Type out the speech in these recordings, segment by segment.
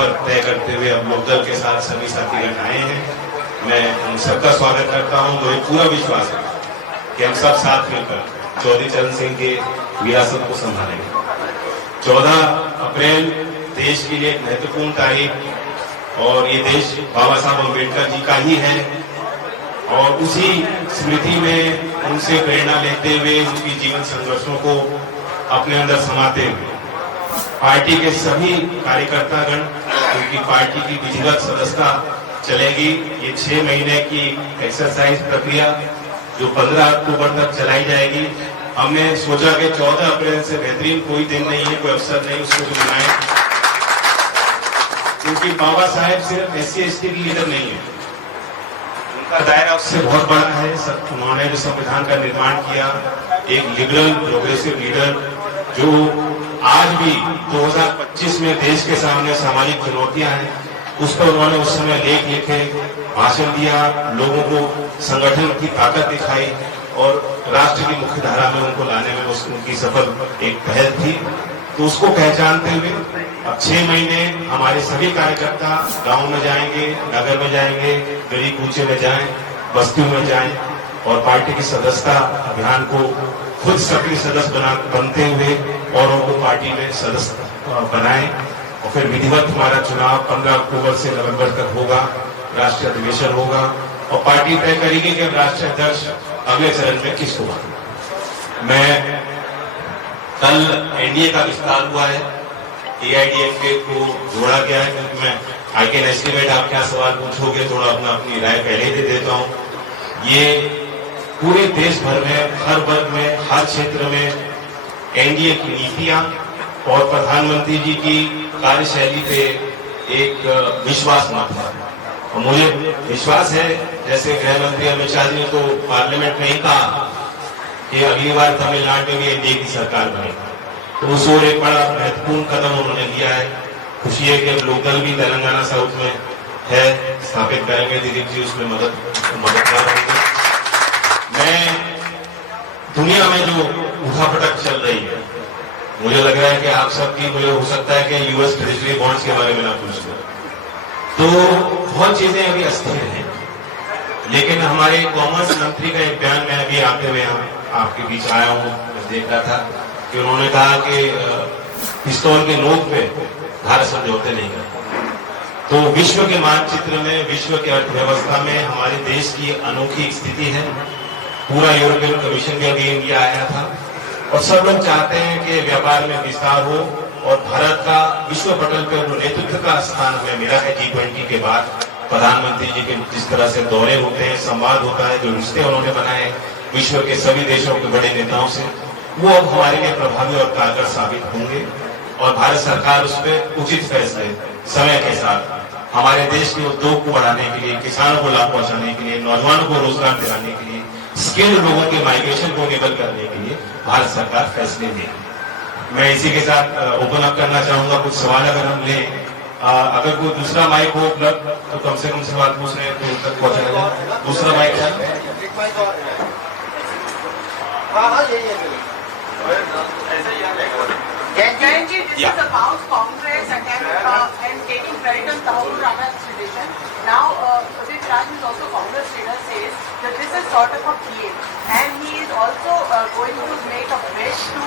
सफर तय करते हुए अब लोकदल के साथ सभी साथीगण आए हैं। मैं उन सबका स्वागत करता हूं। मुझे पूरा विश्वास है कि हम सब साथ मिलकर चौधरी चरण सिंह के विरासत को संभालेंगे। 14 अप्रैल देश के लिए एक महत्वपूर्ण तारीख और ये देश बाबा साहब अम्बेडकर जी का ही है और उसी स्मृति में उनसे प्रेरणा लेते हुए उनकी जीवन संघर्षों को अपने अंदर समाते हुए पार्टी के सभी कार्यकर्तागण, उनकी पार्टी की विधिवत सदस्यता चलेगी। ये 6 महीने की एक्सरसाइज प्रक्रिया जो 15 अक्टूबर तक चलाई जाएगी। हमने सोचा कि 14 अप्रैल से बेहतरीन कोई दिन नहीं है, कोई अवसर नहीं उसको बुलाएं, क्योंकि बाबा साहेब सिर्फ SC/ST की लीडर नहीं है, उनका दायरा उससे बहुत बड़ा है। उन्होंने जो संविधान का निर्माण किया, एक लिबरल प्रोग्रेसिव लीडर जो आज भी 2025 में देश के सामने सामाजिक चुनौतियां हैं, उस पर उन्होंने उस समय लेख लिखे, भाषण दिया, लोगों को संगठन की ताकत दिखाई और राष्ट्र की मुख्य धारा में उनको लाने में उनकी सफल एक पहल थी। तो उसको पहचानते हुए अब 6 महीने हमारे सभी कार्यकर्ता गांव में जाएंगे, नगर में जाएंगे, गली कूचे में जाएं, बस्तियों में जाएं और पार्टी की सदस्यता अभियान को खुद सक्रिय सदस्य बनते हुए और उनको पार्टी में सदस्य बनाएं। और फिर विधिवत हमारा चुनाव 15 अक्टूबर से नवंबर तक होगा, राष्ट्रीय अधिवेशन होगा और पार्टी तय करेगी कि राष्ट्रीय अध्यक्ष अगले चरण में किसको बनाए। मैं कल एनडीए का विस्तार हुआ है, AIDMK को जोड़ा गया है, क्योंकि मैं आई कैन एस्टिमेट आप क्या सवाल पूछोगे, थोड़ा अपनी राय पहले ही दे देता हूं। ये पूरे देश भर में, हर वर्ग में, हर क्षेत्र में एनडीए की नीतियां और प्रधानमंत्री जी की कार्यशैली पे एक विश्वास मत है। और मुझे विश्वास है, जैसे गृह मंत्री अमित शाह जी ने तो पार्लियामेंट में ही कहा कि अगली बार तमिलनाडु में भी एनडीए की सरकार बनेगी, तो उस ओर एक बड़ा महत्वपूर्ण कदम उन्होंने लिया है। खुशी है कि लोकदल भी तेलंगाना साउथ में है, स्थापित करेंगे, दिलीप जी उसमें मददगार होंगे। मैं दुनिया में जो उठापटक चल रही है, मुझे लग रहा है कि आप सबकी, मुझे हो सकता है कि यूएस ट्रेजरी बॉन्ड्स के बारे में ना पूछ लो, तो बहुत चीजें अभी अस्थिर हैं। लेकिन हमारे कॉमर्स मंत्री का एक बयान, मैं अभी आते हुए आपके बीच आया हूं, मैं देख रहा था कि उन्होंने कहा कि पिस्तौल के नोक पे भारत समझौते नहीं करता। तो विश्व के मानचित्र में, विश्व की अर्थव्यवस्था में हमारे देश की अनोखी स्थिति है। पूरा यूरोपियन कमीशन भी अभी इंडिया आया था और सब लोग चाहते हैं कि व्यापार में विस्तार हो और भारत का विश्व पटल पर जो नेतृत्व का स्थान हमें मिला है G20 के बाद, प्रधानमंत्री जी के जिस तरह से दौरे होते हैं, संवाद होता है, जो रिश्ते उन्होंने बनाए विश्व के सभी देशों के बड़े नेताओं से, वो अब हमारे लिए प्रभावी और कारगर साबित होंगे और भारत सरकार उस पर उचित फैसले समय के साथ हमारे देश के उद्योग को बढ़ाने के लिए, किसानों को लाभ पहुंचाने के लिए, नौजवानों को रोजगार दिलाने के लिए, स्किल्ड लोगों के माइग्रेशन को इनेबल करने के लिए भारत सरकार फैसले लेगी। मैं इसी के साथ ओपन अप करना चाहूंगा, कुछ सवाल अगर हम लें, अगर कोई दूसरा माइक हो उपलब्ध तो कम से कम सवाल पूछ रहे हैं तो उन तक पहुंचाया जाए। दूसरा माइक है? This is about Congress and taking credit on Tahul Rana's tradition. Now, Sudhir Raj is also Congress leader, says that this is sort of a game, and he is also going to make a wish to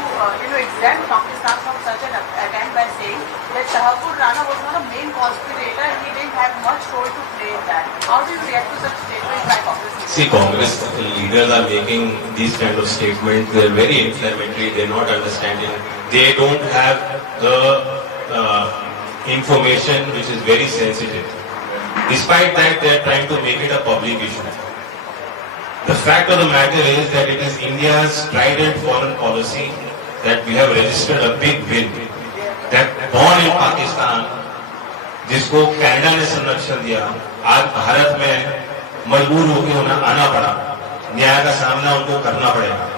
exempt Pakistan from such an attempt by saying that Tahul Rana was not a main conspirator, he didn't have much role to play in that. How do you react to such statements by Congress leaders? See, Congress leaders are making these kind of statements. They're very inflammatory. They're not understanding. They don't have the information which is very sensitive. Despite that, they are trying to make it a public issue. The fact of the matter is that it is India's strident foreign policy that we have registered a big win. That born in Pakistan, जिसको Canada ने संरक्षण दिया, आज भारत में मजबूर होकर आना पड़ा, न्याय का सामना उनको करना पड़ेगा।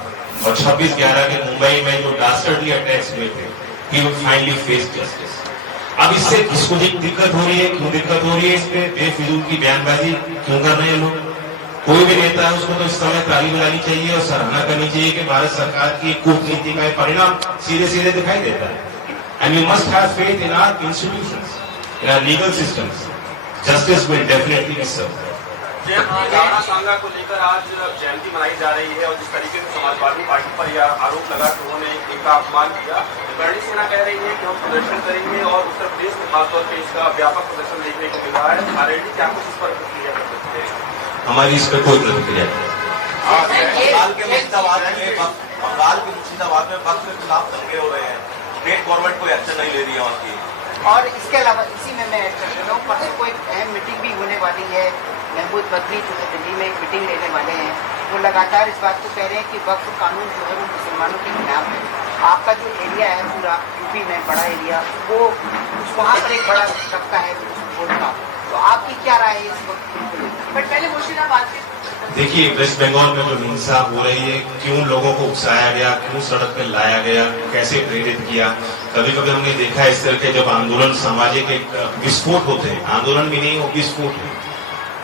और 26/11 के मुंबई में जो डास्टर्डली अटैक्स हुए थे, he will finally face justice. अब इससे किसको दिक्कत हो रही है, क्यों दिक्कत हो रही है, इस पे बेफिजूल की बयानबाजी क्यों कर रहे हैं लोग? कोई भी नेता है उसको तो इस समय ताली बजानी चाहिए और सराहना करनी चाहिए कि भारत सरकार की कूटनीति का परिणाम सीधे सीधे दिखाई देता है। And we must have faith in our institutions. in our legal systems, justice will definitely be served. Rana Sanga को लेकर आज जयंती मनाई जा रही है और जिस तरीके से समाजवादी पार्टी पर यह आरोप लगा कि उन्होंने एक का अपमान किया, करणी सेना कह रही है कि हम प्रदर्शन करेंगे और उत्तर प्रदेश में खासतौर पर इसका व्यापक प्रदर्शन देखने को मिल रहा है। आरएलडी क्या कुछ इस पर प्रतिक्रिया कर सकते हैं? हमारी इस पर कोई प्रतिक्रिया नहीं। बंगाल के मुर्शिदाबाद में वक्त के खिलाफ दंगे हो रहे हैं, स्टेट गवर्नमेंट कोई एक्शन नहीं ले रही है वहाँ की। और इसके अलावा इसी में मैं ऐड कर रहा हूँ, परसों कोई अहम मीटिंग भी होने वाली है। महमूद बदरी जो है दिल्ली में एक मीटिंग लेने वाले हैं, वो लगातार इस बात को कह रहे हैं कि वक्फ कानून जो है वो मुसलमानों के खिलाफ है। आपका जो एरिया है पूरा यूपी में बड़ा एरिया, वो वहाँ पर एक बड़ा तबका है वोट का, तो आपकी क्या राय है इस वक्त? बट पहले मुर्शिदाबाद के देखिए, वेस्ट बंगाल में जो हिंसा हो रही है, क्यों लोगों को उकसाया गया, क्यों सड़क पे लाया गया, कैसे प्रेरित किया। कभी कभी हमने देखा है इस तरह के जब आंदोलन सामाजिक एक विस्फोट होते हैं, आंदोलन भी नहीं वो विस्फोट है,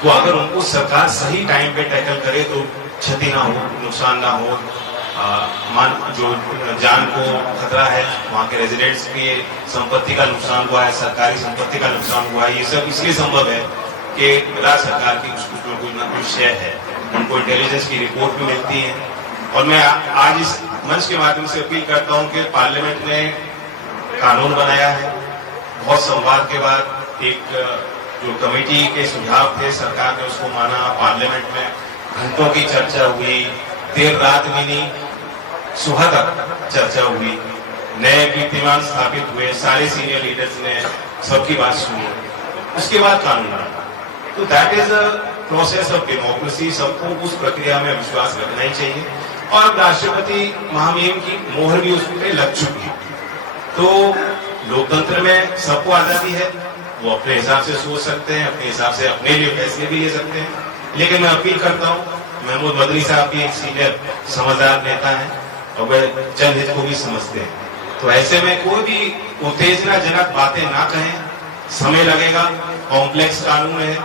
तो अगर उनको सरकार सही टाइम पे टैकल करे तो क्षति ना हो, नुकसान ना हो, जो जान को खतरा है, वहाँ के रेजिडेंट्स की संपत्ति का नुकसान हुआ है, सरकारी संपत्ति का नुकसान हुआ है, ये सब इसलिए संभव है कि राज्य सरकार की कुछ ना कुछ शय है, उनको इंटेलिजेंस की रिपोर्ट भी मिलती है। और मैं आज इस मंच के माध्यम से अपील करता हूं कि पार्लियामेंट ने कानून बनाया है, बहुत संवाद के बाद एक जो कमेटी के सुझाव थे सरकार ने उसको माना, पार्लियामेंट में घंटों की चर्चा हुई, देर रात भी नहीं सुबह तक चर्चा हुई, नए कीर्तिमान स्थापित हुए, सारे सीनियर लीडर्स ने सबकी बात सुनी, उसके बाद कानून बना। तो that is a process of democracy. सबको उस प्रक्रिया में विश्वास रखना ही चाहिए और राष्ट्रपति महामहिम की मोहर भी उस पर लग चुकी है। तो लोकतंत्र में सबको आजादी है, वो अपने हिसाब से सोच सकते हैं, अपने हिसाब से अपने लिए फैसले भी ले सकते हैं, लेकिन मैं अपील करता हूँ, महमूद बदरी साहब भी एक सीनियर समझदार नेता है और वे जनहित को भी समझते हैं, तो ऐसे में कोई भी उत्तेजनाजनक बातें ना कहें, समय लगेगा, कॉम्प्लेक्स कानून है,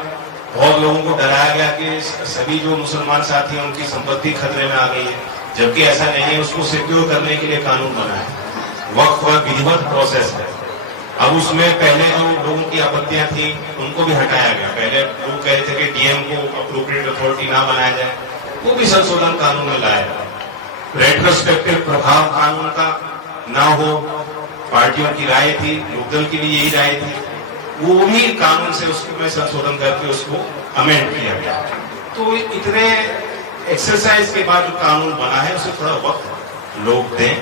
बहुत लोगों को डराया गया कि सभी जो मुसलमान साथी हैं उनकी संपत्ति खतरे में आ गई है, जबकि ऐसा नहीं है, उसको सिक्योर करने के लिए कानून बना है। वक्त विधिवत प्रोसेस है। अब उसमें पहले जो लोगों की आपत्तियां थी उनको भी हटाया गया, पहले लोग कह रहे थे कि डीएम को अप्रोप्रिएट अथॉरिटी ना बनाया जाए, वो भी संशोधन कानून में लाया गया। रेट्रोस्पेक्टिव प्रभाव कानून का ना हो, पार्टियों की राय थी, लोकदल की भी यही राय थी, वो भी कानून से उसमें संशोधन करके उसको अमेंड किया गया। तो इतने एक्सरसाइज के बाद जो कानून बना है उसे थोड़ा वक्त लोग दें,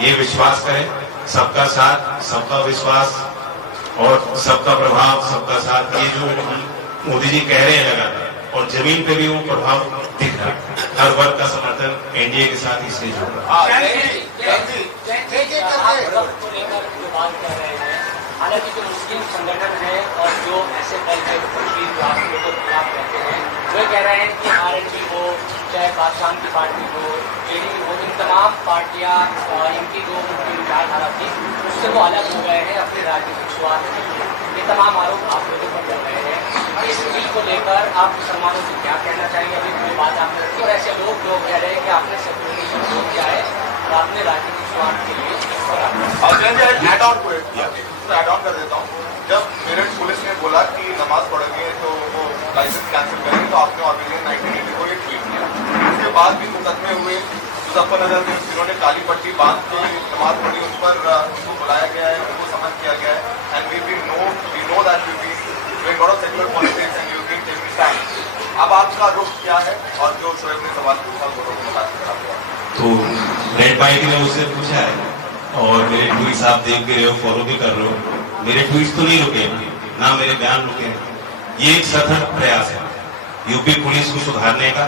ये विश्वास करें, सबका साथ, सबका विश्वास और सबका प्रभाव, सबका साथ, ये जो मोदी जी कह रहे हैं लगातार, और जमीन पे भी वो प्रभाव दिख रहा है। हर वर्ग का समर्थन एनडीए के साथ इसलिए जुड़ रहा है। हालांकि जो मुस्लिम संगठन है और जो ऐसे दल है जो लोगों के खिलाफ रहते हैं, वे कह रहे हैं कि आरएलडी हो, चाहे बादशाह की पार्टी हो, जेडीयू हो, इन तमाम पार्टियां इनकी जो उनकी विचारधारा थी उससे वो अलग हो गए हैं, अपने राजनीतिक स्वार्थ के लिए। ये तमाम आरोप आप लोगों पर कर रहे हैं। इस बिल को लेकर आप मुसलमानों से क्या कहना चाहिए? अभी कोई बात आपने रखी और ऐसे लोग कह रहे हैं कि आपने सेक्युलरिज्म विरोध किया है और आपने राजनीतिक स्वार्थ के लिए ऐड ऑन कर देता हूँ। जब मेरठ पुलिस ने बोला कि नमाज पढ़ेंगे तो वो लाइसेंस कैंसिल करेंगे, तो आपने ऑर्डिनेंस 1980 को एक ट्वीट किया। उसके बाद भी मुकदमे हुए, मुजफ्फरनगर में जिन्होंने काली पट्टी बांध के नमाज पढ़ी उस पर उनको बुलाया गया है, उनको समन किया गया है। And we know that we doing lot of secular politics and you being taking stand. अब आपका रुख क्या है? और जो शोएब ने सवाल पूछा वो लोगों को बता। तो रेड बाइक ने उससे पूछा है और मेरे ट्वीट्स आप देख भी रहे हो, फॉलो भी कर रहे हो। मेरे ट्वीट्स तो नहीं रुके, ना मेरे बयान रुके। ये एक सतत प्रयास है यूपी पुलिस को सुधारने का,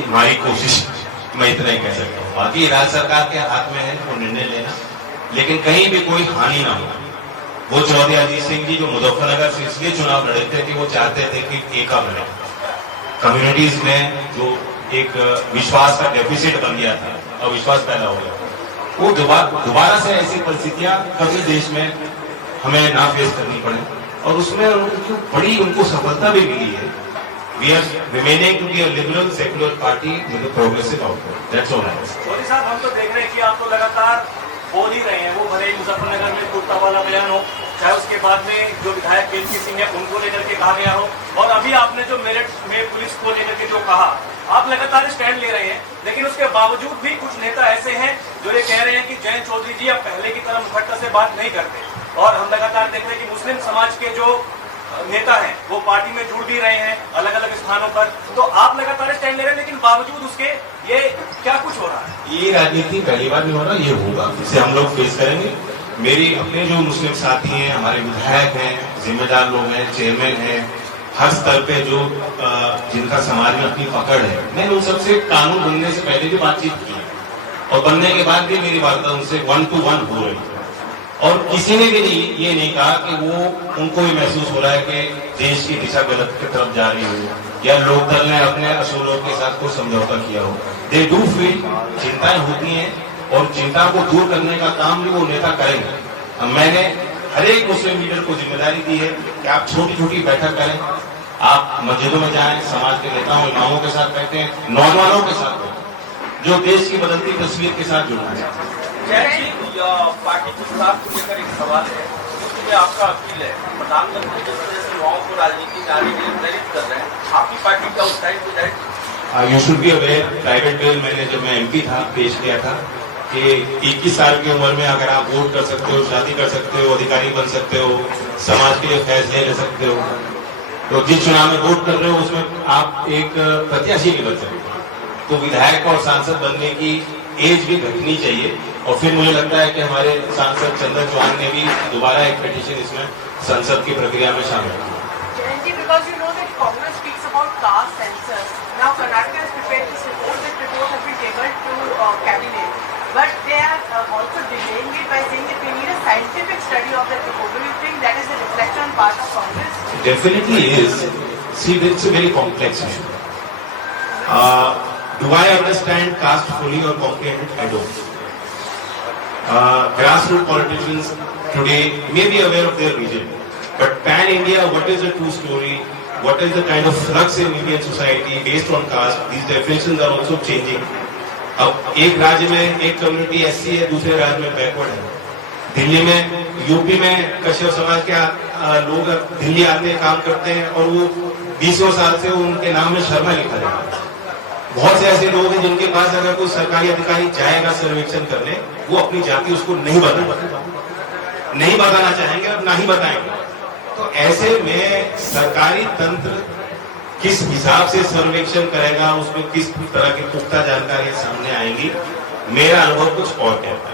हमारी कोशिश, मैं इतना ही कह सकता हूँ। बाकी राज्य सरकार के हाथ में है वो निर्णय लेना, लेकिन कहीं भी कोई हानि ना हो। वो चौधरी अजीत सिंह जी जो मुजफ्फरनगर से इसलिए चुनाव लड़े थे कि वो चाहते थे कि एका बने, कम्युनिटीज में जो एक विश्वास का डेफिसिट बन गया था, अविश्वास पैदा हो गया, वो दोबारा से ऐसी परिस्थितियां कभी देश में हमें ना फेस करनी पड़े, और उसमें उनको बड़ी उनको सफलता भी मिली है। We are remaining to be a liberal secular party with a progressive outlook, that's all. Modi साहब, हम तो देख रहे हैं कि आप तो लगातार बोल ही रहे हैं, वो भले ही मुजफ्फरनगर में कुर्ता वाला बयान हो, चाहे उसके बाद में जो विधायक केपी सिंह है उनको लेकर के कहा गया हो, और अभी आपने जो मेरठ में पुलिस को लेकर के जो कहा, आप लगातार स्टैंड ले रहे हैं, लेकिन उसके बावजूद भी कुछ नेता ऐसे हैं जो ये कह रहे हैं कि जयंत चौधरी जी अब पहले की तरह मुखट्टा से बात नहीं करते, और हम लगातार देख रहे हैं कि मुस्लिम समाज के जो नेता हैं वो पार्टी में जुड़ भी रहे हैं अलग अलग स्थानों पर, तो आप लगातार स्टैंड ले रहे हैं, लेकिन बावजूद उसके ये क्या कुछ हो रहा है? ये राजनीति पहली बार नहीं हो रहा, ये होगा, इसे हम लोग फेस करेंगे। मेरे अपने जो मुस्लिम साथी हैं, हमारे विधायक हैं, जिम्मेदार लोग हैं, चेयरमैन हैं, हर स्तर पे जो जिनका समाज में अपनी पकड़ है, मैंने उन सबसे कानून बनने से पहले भी बातचीत की और बनने के बाद भी मेरी वार्ता उनसे 1 to 1 हो रही है, और किसी ने भी ये नहीं कहा कि वो उनको भी महसूस हो रहा है कि देश की दिशा गलत की तरफ जा रही हो या लोकदल ने अपने असूलों के साथ कोई समझौता किया हो। दे डू फील, चिंताएं होती हैं और चिंता को दूर करने का काम भी वो नेता करेंगे। मैंने हर एक मुस्लिम लीडर को जिम्मेदारी दी है कि आप छोटी छोटी बैठक करें, आप मस्जिदों में जाएं, समाज के नेताओं इमामों के साथ बैठे, नौजवानों के साथ बैठे, जो देश की बदलती तस्वीर के साथ जुड़ना है। पार्टी के खिलाफ को लेकर एक सवाल है, उसमें आपका अपील है, प्रधानमंत्री जिस तरह से युवाओं को राजनीति में आने के लिए प्रेरित कर रहे हैं, आपकी पार्टी का उत्साहित हो जाए? You should be aware, private bill मैंने जब मैं MP था पेश किया था कि 21 साल की उम्र में अगर आप वोट कर सकते हो, शादी कर सकते हो, अधिकारी बन सकते हो, समाज के लिए फैसले ले सकते हो, तो जिस चुनाव में वोट कर रहे हो उसमें आप एक प्रत्याशी भी बन सकते हो। तो विधायक और सांसद बनने की एज भी घटनी चाहिए, और फिर मुझे लगता है कि हमारे सांसद चंदन चौहान ने भी दोबारा एक पिटीशन इसमें संसद की प्रक्रिया में शामिल की। Jayanti, because you know that Congress speaks about caste census. Now Karnataka has prepared this report. That report has been tabled to cabinet, but they are also delaying it by saying that we need a scientific study of that report. Do you think that is a reflection on part of Congress? Definitely is. See, it's a very complex issue. Do I understand caste fully or comprehend it? I don't. Grassroots politicians today may be aware of their region, but pan-India, what is the true story? What is the kind of flux in Indian society based on caste? These definitions are also changing. अब एक राज्य में एक community SC है, दूसरे राज्य में backward है। दिल्ली में, यूपी में कश्यप समाज के लोग दिल्ली आते हैं, काम करते हैं, और वो 20 साल से उनके नाम में शर्मा लिखा जाता है। बहुत से ऐसे लोग हैं जिनके पास अगर कोई सरकारी अधिकारी जाएगा सर्वेक्षण करने, वो अपनी जाति उसको नहीं बताना चाहेंगे और ना ही बताएंगे। तो ऐसे में सरकारी तंत्र किस हिसाब से सर्वेक्षण करेगा, उसमें किस तरह की पुख्ता जानकारियां सामने आएंगी, मेरा अनुभव कुछ और कहता है।